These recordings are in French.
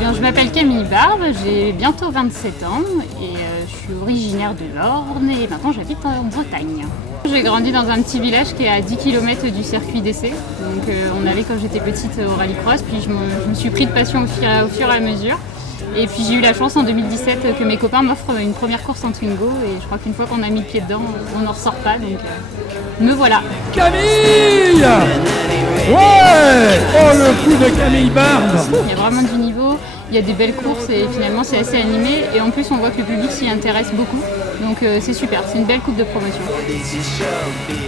bien, je m'appelle Camille Barbe, j'ai bientôt 27 ans et je suis originaire de l'Orne et maintenant j'habite en Bretagne. J'ai grandi dans un petit village qui est à 10 km du circuit d'essai. Donc on allait quand j'étais petite au rallycross, puis je me suis pris de passion au fur et à mesure. Et puis j'ai eu la chance en 2017 que mes copains m'offrent une première course en Twingo et je crois qu'une fois qu'on a mis le pied dedans, on n'en ressort pas, donc me voilà. Camille! Ouais! Oh, le coup de Camille Barbe! Il y a vraiment du niveau, il y a des belles courses et finalement c'est assez animé et en plus on voit que le public s'y intéresse beaucoup, donc c'est super, c'est une belle coupe de promotion.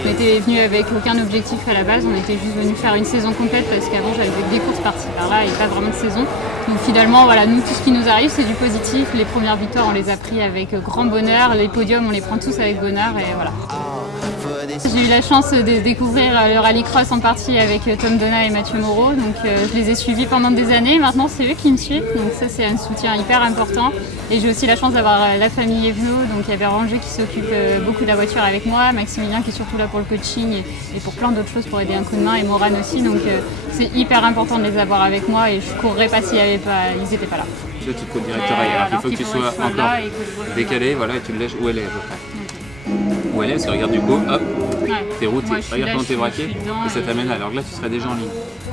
On était venu avec aucun objectif à la base, on était juste venu faire une saison complète parce qu'avant j'avais des courses par-ci par-là et pas vraiment de saison. Donc finalement voilà, nous tout ce qui nous arrive c'est du positif, les premières victoires on les a pris avec grand bonheur, les podiums on les prend tous avec bonheur et voilà. J'ai eu la chance de découvrir le rallycross en partie avec Tom Donat et Mathieu Moreau, donc je les ai suivis pendant des années, maintenant c'est eux qui me suivent, donc ça c'est un soutien hyper important. Et j'ai aussi la chance d'avoir la famille Evenot, donc il y avait Ranger qui s'occupe beaucoup de la voiture avec moi, Maximilien qui est surtout là pour le coaching et pour plein d'autres choses pour aider un coup de main, et Morane aussi, donc c'est hyper important de les avoir avec moi et je courrais pas s'ils n'étaient pas là. Tu te cours direct derrière, il faut que tu sois encore décalé, voilà, et tu le lèches où elle est à peu près. Où elle est, parce que regarde du coup, hop, t'es routé, regarde quand t'es braqué, et ça t'amène là. Alors là, tu serais déjà en ligne.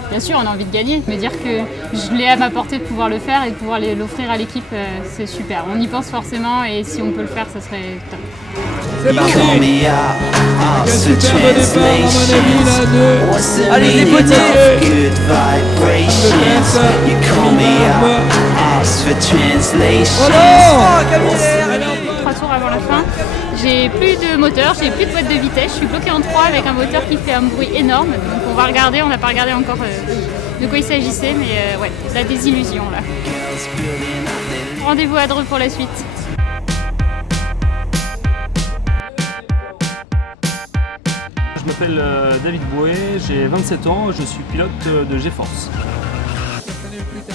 Bien sûr, on a envie de gagner, me dire que je l'ai à ma portée de pouvoir le faire et de pouvoir l'offrir à l'équipe, c'est super. On y pense forcément et si on peut le faire, ça serait top. C'est parti! Quel superbe départ à mon avis là de... Allez les potiers! Oh non! 3 tours avant la fin, j'ai plus de moteur, j'ai plus de boîte de vitesse, je suis bloquée en 3 avec un moteur qui fait un bruit énorme. Donc on va regarder, on n'a pas regardé encore de quoi il s'agissait, mais ouais, la désillusion là. Rendez-vous à Dreux pour la suite. Je m'appelle David Bouet, j'ai 27 ans, je suis pilote de GeForce.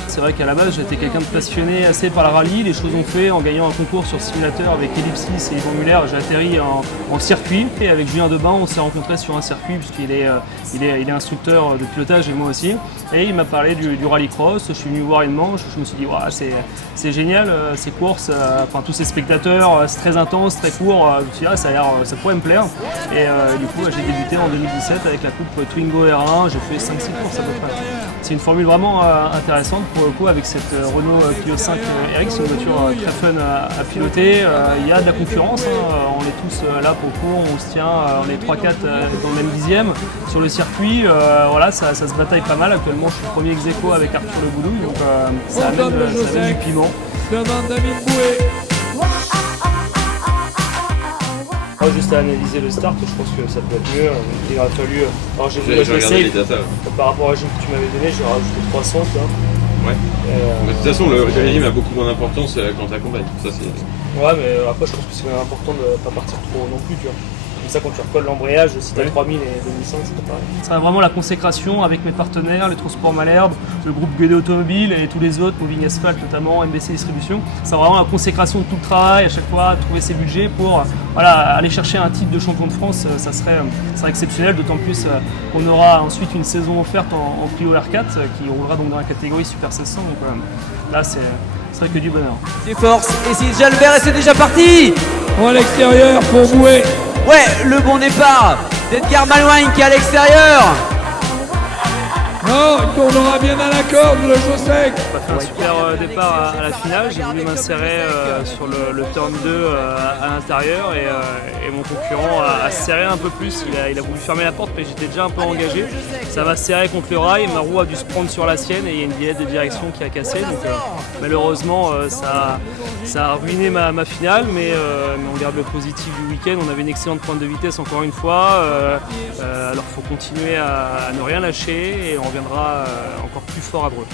C'est vrai qu'à la base j'étais quelqu'un de passionné assez par la rallye, les choses ont fait en gagnant un concours sur simulateur avec Ellipsis et Yvon Muller, j'ai atterri en circuit et avec Julien Debain on s'est rencontrés sur un circuit puisqu'il est instructeur de pilotage et moi aussi et il m'a parlé du rallycross, je suis venu voir une manche, je me suis dit wow, c'est génial ces courses, enfin tous ces spectateurs, c'est très intense, très court, je me suis dit ah, ça pourrait me plaire et du coup j'ai débuté en 2017 avec la coupe Twingo R1, j'ai fait 5-6 courses à peu près. C'est une formule vraiment intéressante pour le coup avec cette Renault Clio 5 RX, une voiture très fun à piloter. Il y a de la concurrence, on est tous là pour le coup, on se tient, on est 3-4 dans le même dixième. Sur le circuit, voilà, ça se bataille pas mal. Actuellement, je suis premier ex-aequo avec Arthur Le Boulou, donc ça amène du piment. Demande David Bouet. Juste à analyser le start, je pense que ça peut être mieux. Il aurait fallu. Alors j'ai vu l'essai. Par rapport à la que tu m'avais donné, j'ai rajouté 300. Ouais. De toute façon, le régime a beaucoup moins d'importance quand tu accompagnes. Ouais, mais après, je pense que c'est important de ne pas partir trop non plus, tu vois. Comme ça, quand tu recolles l'embrayage, si tu as 3000 et 2500, c'est pas pareil. Ce sera vraiment la consécration avec mes partenaires, les Transports Malherbe, le groupe GD Automobile et tous les autres, Moving Asphalt notamment, MBC Distribution. C'est vraiment la consécration de tout le travail, à chaque fois, trouver ses budgets pour voilà, aller chercher un titre de champion de France, ça serait exceptionnel, d'autant plus qu'on aura ensuite une saison offerte en Clio R4 qui roulera donc dans la catégorie Super 1600. Donc là, ce serait que du bonheur. GeForce, et si déjà le vert et c'est déjà parti! Oh, à l'extérieur pour Bouet. Ouais, le bon départ d'Edgar Malouin qui est à l'extérieur. Non, il tournera bien à la corde, le Josec. On a fait un super départ à la finale, j'ai voulu m'insérer sur le turn 2 à l'intérieur et mon concurrent a serré un peu plus, il a voulu fermer la porte mais j'étais déjà un peu engagé. Ça m'a serré contre le rail, ma roue a dû se prendre sur la sienne et il y a une vignette de direction qui a cassé. Donc malheureusement ça a ruiné ma finale, mais on garde le positif du week-end. On avait une excellente pointe de vitesse encore une fois, alors il faut continuer à ne rien lâcher et on reviendra encore plus fort à Dreux.